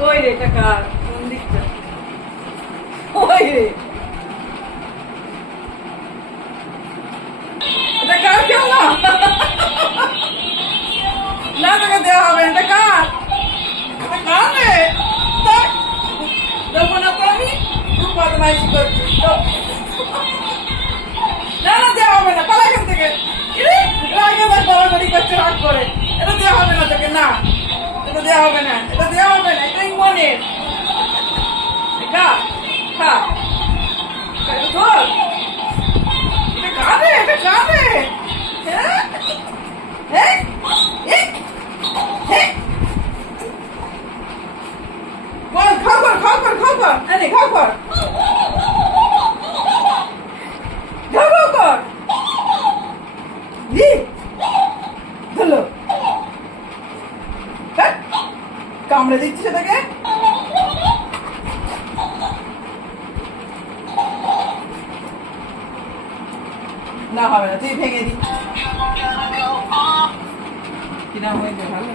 ওই রে টাকা কোন দিকটা ওই রে এটা কার কেউ না না টাকা দেওয়া হবে এটা কার এটা কার রে দেবো না তো আমি খুব বদমাইশি করছি না না দেওয়া হবে না পালা এখান থেকে রাগে আবার গড়াগড়ি করছে রাগ করে এটা দেওয়া হবে না তোকে না এটা দেওয়া হবে না এটা দেওয়া হবে না এটাই মনের খা খা এটা ধর এটা খাবে এটা খাবে হ্যাঁ বল খাও কর খাও কর খাও কর আরে খাও কর খাও কর দি ধরলো কামড়ে দিচ্ছে সেটাকে না হবে না তুই ভেঙে দি কিনা হয়ে ভালো